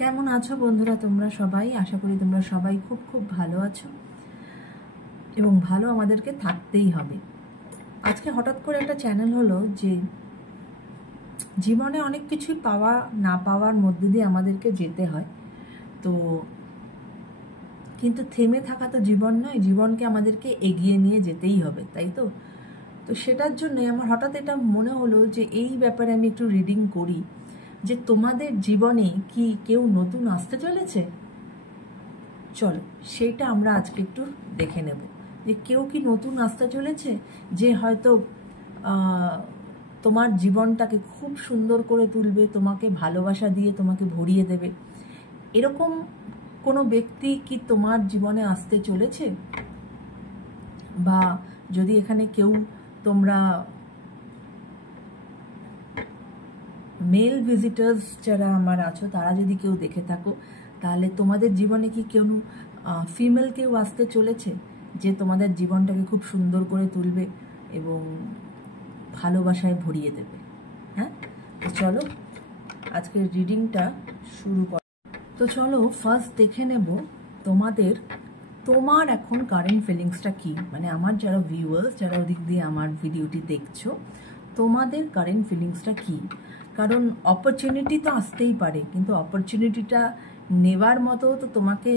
কেমন আছো বন্ধুরা তোমরা সবাই? আশা করি তোমরা সবাই খুব খুব ভালো আছো এবং ভালো আমাদেরকে থাকতেই হবে। আজকে হঠাৎ করে একটা চ্যানেল হলো যে জীবনে অনেক কিছুই পাওয়া না পাওয়ার মধ্যে দিয়ে আমাদেরকে যেতে হয়, তো কিন্তু থেমে থাকা তো জীবন নয়, জীবনকে আমাদেরকে এগিয়ে নিয়ে যেতেই হবে, তাই তো? তো সেটার জন্যই আমার হঠাৎ এটা মনে হলো যে এই ব্যাপারে আমি একটু রিডিং করি, যে তোমাদের জীবনে কি কেউ নতুন আসতে চলেছে? চলো সেটা আমরা আজকে একটু দেখে নেব, যে কেউ কি নতুন আসতে চলেছে, যে হয়তো তোমার জীবনটাকে খুব সুন্দর করে তুলবে, তোমাকে ভালোবাসা দিয়ে তোমাকে ভরিয়ে দেবে। এরকম কোনো ব্যক্তি কি তোমার জীবনে আসতে চলেছে? বা যদি এখানে কেউ তোমরা মেল ভিজিটার্স যারা আমার আছো তারা যদি কেউ দেখে থাকো, তাহলে তোমাদের জীবনে কি কেউ ফিমেল কেউ আসতে চলেছে যে তোমাদের জীবনটাকে খুব সুন্দর করে তুলবে এবং ভালোবাসায় ভরিয়ে দেবে? হ্যাঁ, তো চলো আজকের রিডিংটা শুরু কর। তো চলো ফার্স্ট দেখে নেব তোমার এখন কারেন্ট ফিলিংসটা কি, মানে আমার যারা ভিউয়ার্স, যারা ওদিক দিয়ে আমার ভিডিওটি দেখছো, তোমাদের কারেন্ট ফিলিংসটা কি? কারণ অপরচুনিটি তো আসতেই পারে, কিন্তু অপরচুনিটিটা নেবার মতো তো তোমাকে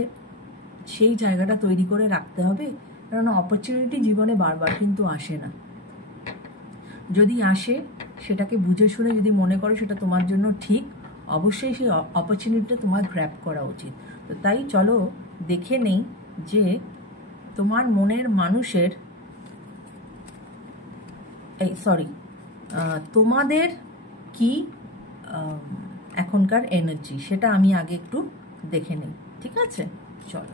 সেই জায়গাটা তৈরি করে রাখতে হবে, কারণ অপরচুনিটি জীবনে বারবার কিন্তু আসে না। যদি আসে সেটাকে বুঝে শুনে যদি মনে করো সেটা তোমার জন্য ঠিক, অবশ্যই সেই অপরচুনিটিটা তোমার গ্র্যাব করা উচিত। তো তাই চলো দেখে নেই যে তোমার মনের মানুষের তোমাদের কি এখনকার এনার্জি, সেটা আমি আগে একটু দেখে নেই, ঠিক আছে? চলো।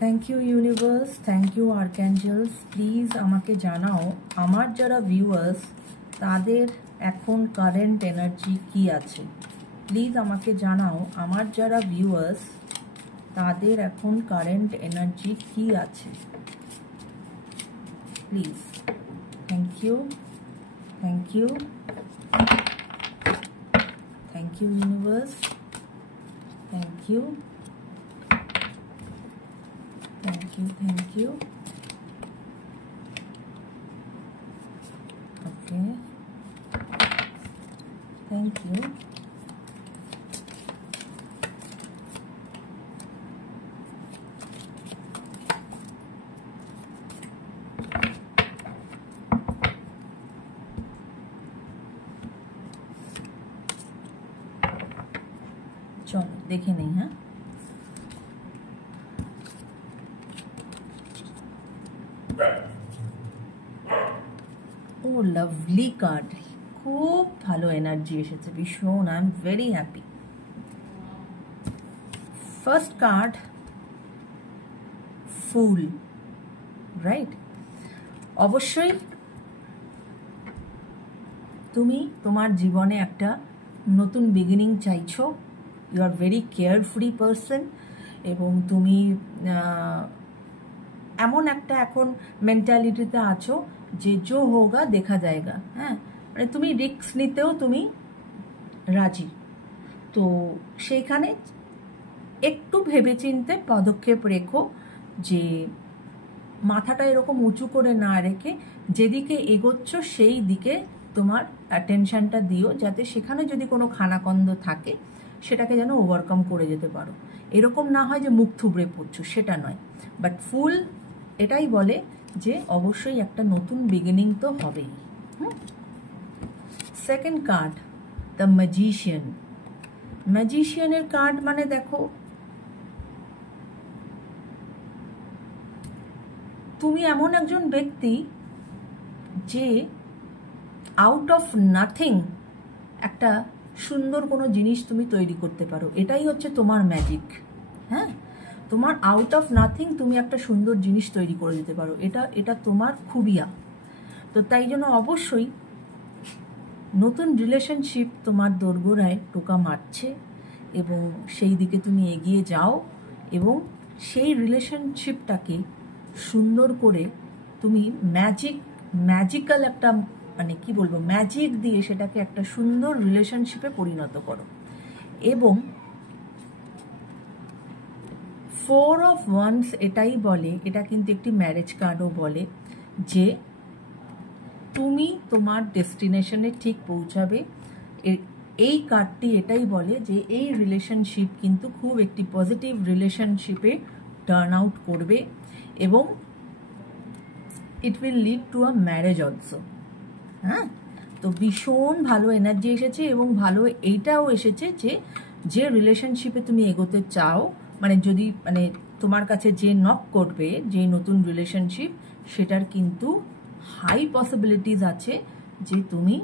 Thank you universe, thank you archangels. Please আমাকে জানাও আমার যারা ভিউয়ার্স তাদের এখন কারেন্ট এনার্জি কি আছে। প্লিজ আমাকে জানাও আমার যারা ভিউয়ার্স তাদের এখন কারেন্ট এনার্জি কি আছে, please. Thank you, thank you, thank you universe, thank you, thank you, thank you. Okay, thank you. চলো দেখে নেই। হ্যাঁ, ও লাভলি কার্ড, খুব ভালো এনার্জি এসেছে, ভীষণ। I am very happy. First card fool, right? অবশ্যই তুমি তোমার জীবনে একটা নতুন বিগিনিং চাইছো। You are very carefree person এবং তুমি এমন একটা এখন মেন্টালিটিতে আছো যে জো হোগা দেখা যায়গা। হ্যাঁ, মানে তুমি রিস্ক নিতেও তুমি রাজি। তো সেইখানে একটু ভেবেচিন্তে পদক্ষেপ রেখো, যে মাথাটা এরকম উঁচু করে না রেখে যেদিকে এগোচ্ছ সেই দিকে তোমার অ্যাটেনশনটা দিও, যাতে সেখানে যদি কোনো খানাকন্দ থাকে সেটাকে যেন ওভারকাম করে যেতে পারো। এরকম না হয় যে মুখ থুবড়ে পড়ছো, সেটা নয়। বাট ফুল এটাই বলে যে অবশ্যই একটা নতুন বিগিনিং তো হবেই। Second card the magician. ম্যাজিশিয়ানের কার্ড মানে দেখো, তুমি এমন একজন ব্যক্তি যে আউট অফ নাথিং একটা সুন্দর কোনো জিনিস তুমি তৈরি করতে পারো, এটাই হচ্ছে তোমার ম্যাজিক। হ্যাঁ, তোমার আউট অফ নাথিং তুমি একটা সুন্দর জিনিস তৈরি করে দিতে পারো, এটা তোমার খুবিয়া। তো তাই জন্য অবশ্যই নতুন রিলেশনশিপ তোমার দোরগোড়ায় টোকা মারছে এবং সেই দিকে তুমি এগিয়ে যাও এবং সেই রিলেশনশিপটাকে সুন্দর করে তুমি ম্যাজিক্যাল একটা মানে কি বলবো ম্যাজিক দিয়ে সেটাকে একটা সুন্দর রিলেশনশিপে পরিণত করো। এবং 4 of Wands এটাই বলে, এটা কিন্তু একটি ম্যারেজ কার্ডও বলে যে তুমি তোমার ডেস্টিনেশনে ঠিক পৌঁছাবে। এই কার্ডটি এটাই বলে যে এই রিলেশনশিপ কিন্তু খুব একটি পজিটিভ রিলেশনশিপে টার্ন আউট করবে এবং it will lead to a marriage also. হ্যাঁ, তো ভীষণ ভালো এনার্জি এসেছে এবং ভালো এইটাও এসেছে যে যে রিলেশনশিপে তুমি এগোতে চাও, মানে যদি মানে তোমার কাছে যে নক করবে যে নতুন রিলেশনশিপ, সেটার কিন্তু হাই পসিবিলিটিস আছে যে তুমি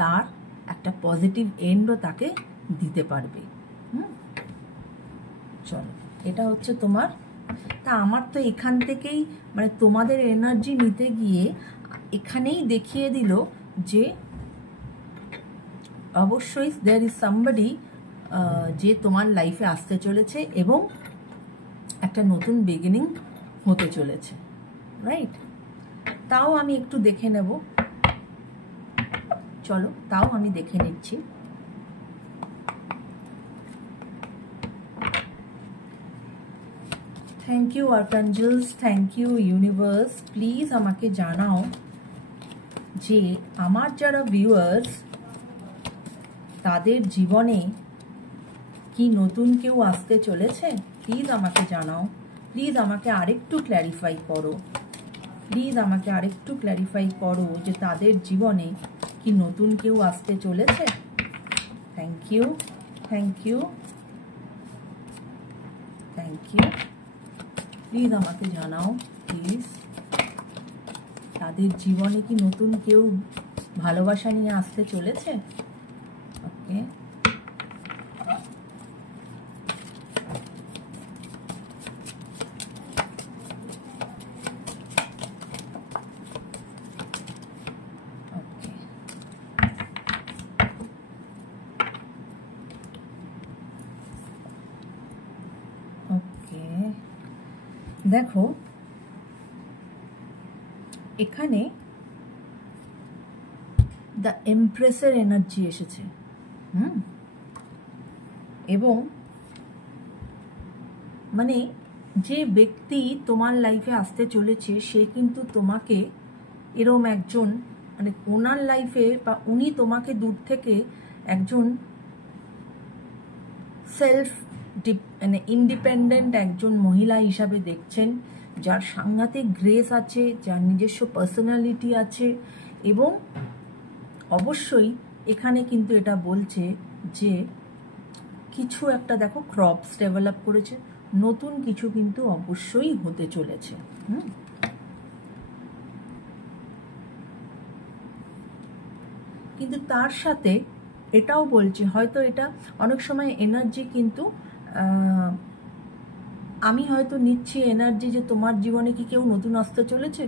তার একটা পজিটিভ এন্ডও তাকে দিতে পারবে। চলো, এটা হচ্ছে তোমার। তা আমার তো এখান থেকেই মানে তোমাদের এনার্জি নিতে গিয়ে এখানেই দেখিয়ে দিল যে অবশ্যই দেয়ার ইজ সামবডি যে তোমার লাইফে আসতে চলেছে এবং একটা নতুন বিগিনিং হতে চলেছে, রাইট? তাও আমি একটু দেখে নেব, চলো তাও আমি দেখে নিচ্ছি। Thank you archangels, thank you universe. Please আমাকে জানাও যে আমার যারা ভিউয়ার্স তাদের জীবনে কি নতুন কেউ আসতে চলেছে। প্লিজ আমাকে জানাও, প্লিজ আমাকে আরেকটু ক্ল্যারিফাই করো, প্লিজ আমাকে আরেকটু ক্ল্যারিফাই করো যে তাদের জীবনে কি নতুন কেউ আসতে চলেছে। Thank you, thank you, thank you. Please আমাকে জানাও, প্লিজ তাদের জীবনে কি নতুন কেউ ভালোবাসা নিয়ে আসতে চলেছে। ওকে, দেখো এখানে দ্য এমপ্রেসের এনার্জি এসেছে। এবং মানে যে ব্যক্তি তোমার লাইফে আসতে চলেছে সে কিন্তু তোমাকে এরম একজন মানে ওনার লাইফে বা উনি তোমাকে দূর থেকে একজন সেলফ মানে ইন্ডিপেন্ডেন্ট একজন মহিলা হিসাবে দেখছেন, যার সাংঘাতিক গ্রেস আছে, যার নিজস্ব পার্সোনালিটি আছে। এবং অবশ্যই এখানে কিন্তু এটা বলছে যে কিছু একটা দেখো ক্রপস ডেভেলপ করেছে, নতুন কিছু কিন্তু অবশ্যই হতে চলেছে। কিন্তু তার সাথে এটাও বলছে হয়তো এটা অনেক সময় এনার্জি কিন্তু আমি হয়তো নিচ্ছি এনার্জি যে তোমার জীবনে কি কেউ নতুন আসতে চলেছে,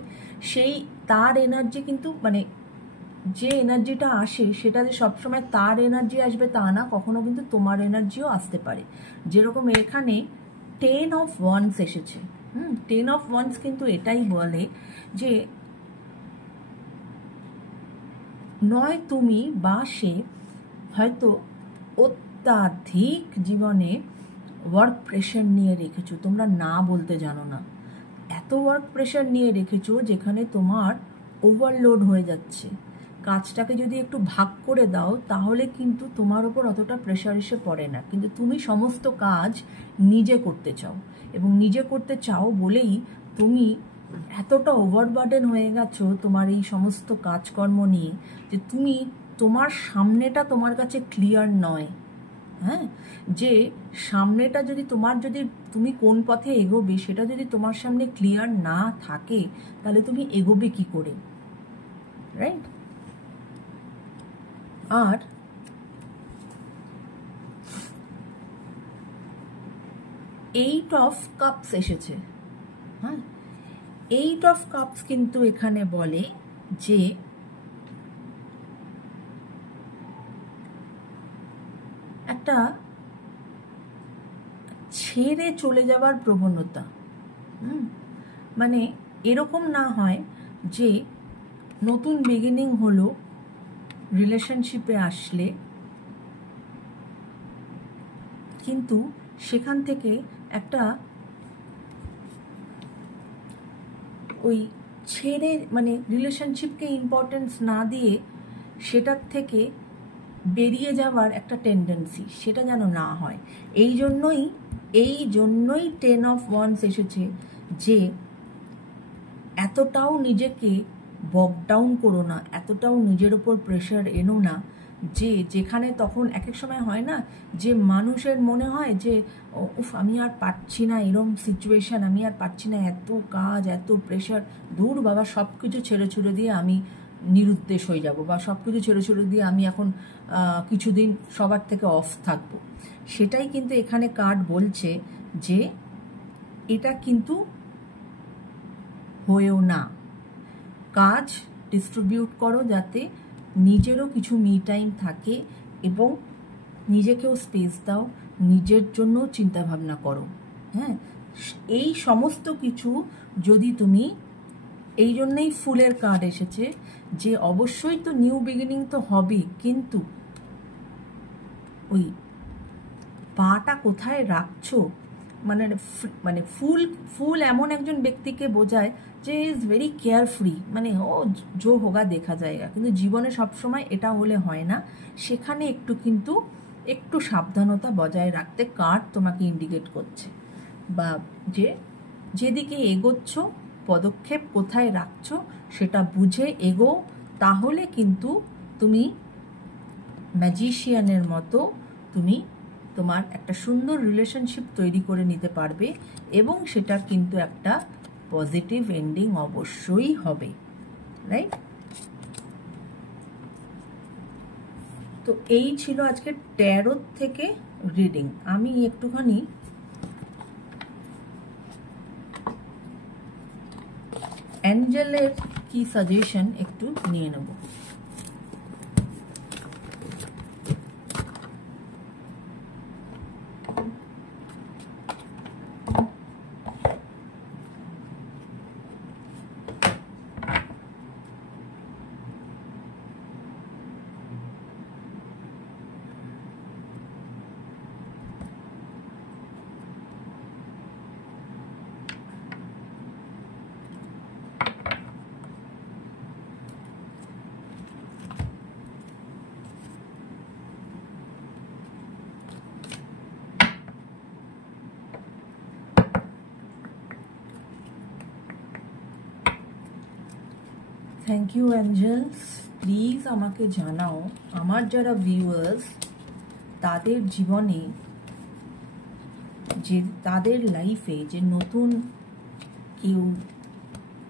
সেই তার এনার্জি কিন্তু মানে যে এনার্জিটা আসে সেটা যে সবসময় তার এনার্জি আসবে তা না, কখনো কিন্তু তোমার এনার্জিও আসতে পারে। যেরকম এখানে 10 of Wands এসেছে। 10 of Wands কিন্তু এটাই বলে যে নয় তুমি বা সে হয়তো অত্যাধিক জীবনে ওয়ার্ক প্রেশার নিয়ে রেখেছো, তোমরা না বলতে জানো না, এত ওয়ার্ক প্রেশার নিয়ে রেখেছো যেখানে তোমার ওভারলোড হয়ে যাচ্ছে। কাজটাকে যদি একটু ভাগ করে দাও তাহলে কিন্তু তোমার ওপর অতটা প্রেশার এসে পড়ে না, কিন্তু তুমি সমস্ত কাজ নিজে করতে চাও এবং নিজে করতে চাও বলেই তুমি এতটা ওভারবার্ডেন হয়ে গেছো তোমার এই সমস্ত কাজকর্ম নিয়ে যে তুমি তোমার সামনেটা তোমার কাছে ক্লিয়ার নয়। হ্যাঁ, যে সামনেটা যদি তুমি কোন পথে এগোবে সেটা যদি তোমার সামনে ক্লিয়ার না থাকে তাহলে তুমি এগোবে কি করে, রাইট? আর এইট অফ কাপস এসেছে। হ্যাঁ, এইট অফ কাপস কিন্তু এখানে বলে যে একটা ছেড়ে চলে যাওয়ার প্রবণতা। মানে এরকম না হয় যে নতুন বিগিনিং হলো রিলেশনশিপে আসলে, কিন্তু সেখান থেকে একটা ওই ছেড়ে মানে রিলেশনশিপকে ইম্পর্টেন্স না দিয়ে সেটার থেকে বেরিয়ে যাওয়ার একটা টেন্ডেন্সি, সেটা যেন না হয়। এই জন্যই 10 of Wands এসেছে যে এতটাও নিজেকে বক ডাউন করো না, এতটাও নিজের ওপর প্রেশার এনো না যে যেখানে তখন এক এক সময় হয় না যে মানুষের মনে হয় যে উফ আমি আর পারছি না, এরম সিচুয়েশন আমি আর পারছি না, এত কাজ এত প্রেশার, দূর বাবা সব কিছু ছেড়ে ছুড়ে দিয়ে আমি নিরুদ্দেশ হয়ে যাব, বা সব কিছু ছেড়ে ছুড়ে দিয়ে আমি এখন কিছুদিন সবার থেকে অফ থাকবো। সেটাই কিন্তু এখানে কার্ড বলছে যে এটা কিন্তু হয়েও না। কাজ ডিস্ট্রিবিউট করো যাতে নিজেরও কিছু মি টাইম থাকে এবং নিজেকেও স্পেস দাও, নিজের জন্য চিন্তা ভাবনা করো। হ্যাঁ, এই সমস্ত কিছু যদি তুমি, এই জন্যই ফুলের কার্ড এসেছে যে অবশ্যই তো নিউ বিগিনিং তো হবে, কিন্তু ওই পাটা কোথায় রাখছো, মানে ফুল এমন একজন ব্যক্তিকে বোঝায় যে ইজ ভেরি কেয়ারফ্রি, মানে ও জো হোগা দেখা যায়গা, কিন্তু জীবনে সবসময় এটা হলে হয় না। সেখানে একটু সাবধানতা বজায় রাখতে কার্ড তোমাকে ইন্ডিকেট করছে, বা যেদিকে এগোচ্ছ পদক্ষেপ কোথায় রাখছো সেটা বুঝে এগো, তাহলে কিন্তু তুমি ম্যাজিশিয়ানের মতো তুমি তোমার একটা সুন্দর রিলেশনশিপ তৈরি করে নিতে পারবে, এবং সেটার কিন্তু একটা পজিটিভ এন্ডিং অবশ্যই হবে, রাইট? তো এই ছিল আজকে ট্যারো থেকে রিডিং। আমি একটুখানি অ্যাঞ্জেলের কি সাজেশন একটু নিয়ে নেব। Thank you Angeles. প্লিজ আমাকে জানাও আমার যারা ভিউয়ার্স তাদের জীবনে যে তাদের লাইফে যে নতুন কেউ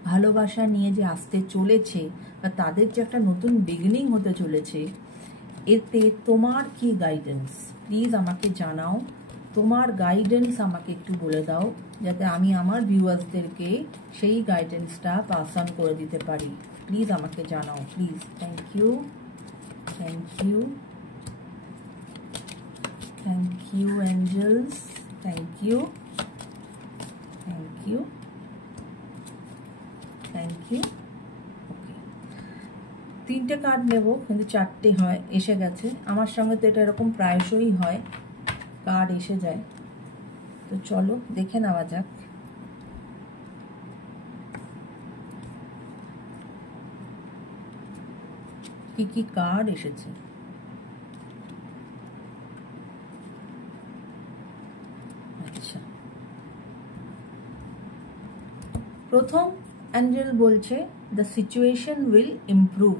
ভালোবাসা নিয়ে যে আসতে চলেছে, বা তাদের যে একটা নতুন বিগিনিং হতে চলেছে, এতে তোমার কি গাইডেন্স, প্লিজ আমাকে জানাও। তোমার গাইডেন্স আমাকে একটু বলে দাও যাতে আমি আমার ভিউয়ার্সদেরকে সেই গাইডেন্সটা পাস অন করে দিতে পারি। প্লিজ আমাকে জানাও, please. Thank you, thank you, thank you angels, thank you, thank you, thank you. Okay, 3টে কার্ড নেব, কিন্তু 4টে হয় এসে গেছে। আমার সঙ্গে তো এটা এরকম প্রায়শই হয়, কার্ড এসে যায়। তো চলো দেখে নেওয়া যাক কি কি কার্ড এসেছে। আচ্ছা, প্রথম অ্যাঞ্জেল বলছে দ্য সিচুয়েশন উইল ইমপ্রুভ।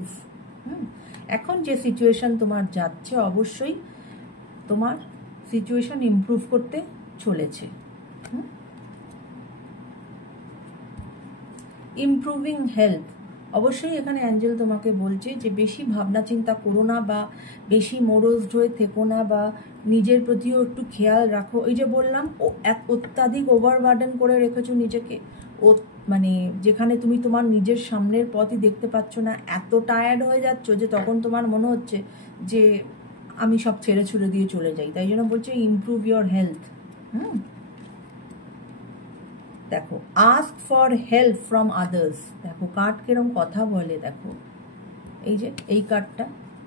এখন যে সিচুয়েশন তোমার যাচ্ছে অবশ্যই তোমার সিচুয়েশন ইমপ্রুভ করতে চলেছে। ইমপ্রুভিং হেলথ, অবশ্যই এখানে অ্যাঞ্জেল তোমাকে বলছে যে বেশি ভাবনা চিন্তা করো না, বা বেশি মোরোজড হয়ে থেকো না, বা নিজের প্রতিও একটু খেয়াল রাখো। এই যে বললাম অত্যাধিক ওভারবার্ডেন করে রেখেছো নিজেকে, মানে যেখানে তুমি তোমার নিজের সামনের পথই দেখতে পাচ্ছ না, এত টায়ার্ড হয়ে যাচ্ছ যে তখন তোমার মনে হচ্ছে যে আমি সব ছেড়ে ছুড়ে দিয়ে চলে যাই। তাই জন্য বলছে ইমপ্রুভ ইয়োর হেলথ। দেখো ask for help from others, দেখো কার্ড কিরম কথা বলে, দেখো এই যে এই কার্ডটা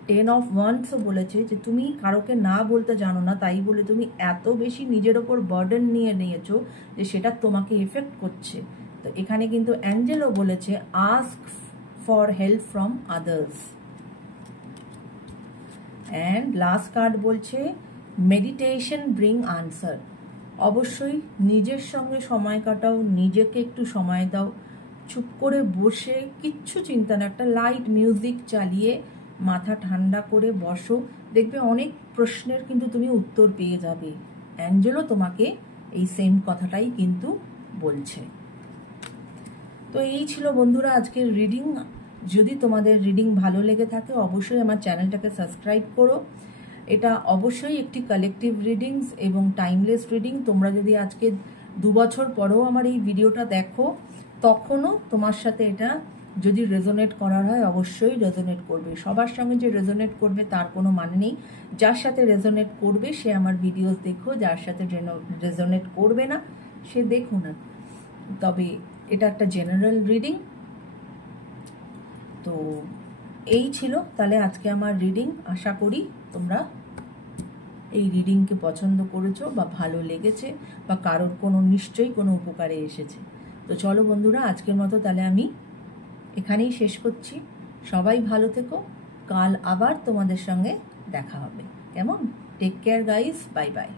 10 অফ ওয়ান্ডসও বলেছে যে তুমি কারোকে না বলতে জানো না, তাই বলে তুমি এত বেশি নিজের ওপর বার্ডেন নিয়ে নিয়েছো যে সেটা তোমাকে এফেক্ট করছে। তো এখানে কিন্তু অ্যাঞ্জেলও বলেছে ask for help from others. And last card বলছে মেডিটেশন ব্রিং আনসার। অবশ্যই নিজের সঙ্গে সময় কাটাও, নিজেকে একটু সময় দাও, চুপ করে বসে কিচ্ছু চিন্তা না, একটা লাইট মিউজিক চালিয়ে মাথা ঠান্ডা করে বসো, দেখবে অনেক প্রশ্নের কিন্তু তুমি উত্তর পেয়ে যাবে। অ্যাঞ্জেলও তোমাকে এই সেম কথাটাই কিন্তু বলছে। তো এই ছিল বন্ধুরা আজকের রিডিং। যদি তোমাদের রিডিং ভালো লেগে থাকে অবশ্যই আমার চ্যানেলটাকে সাবস্ক্রাইব করো। এটা অবশ্যই একটি কালেকটিভ রিডিংস এবং টাইমলেস রিডিং। তোমরা যদি আজকে 2 বছর পরেও আমার এই ভিডিওটা দেখো, তখনও তোমার সাথে এটা যদি রেজোনেট করার হয় অবশ্যই রেজোনেট করবে। সবার সঙ্গে যে রেজোনেট করবে তার কোনো মানে নেই। যার সাথে রেজোনেট করবে সে আমার ভিডিওস দেখো, যার সাথে রেজোনেট করবে না সে দেখো না। তবে এটা একটা জেনারেল রিডিং। তো এই ছিল তাহলে আজকে আমার রিডিং। আশা করি তোমরা এই রিডিংকে পছন্দ করেছো বা ভালো লেগেছে বা কারোর কোনো নিশ্চয়ই কোনো উপকারে এসেছে। তো চলো বন্ধুরা আজকের মতো তাহলে আমি এখানেই শেষ করছি। সবাই ভালো থেকো, কাল আবার তোমাদের সঙ্গে দেখা হবে। কেমন? Take care guys, bye by.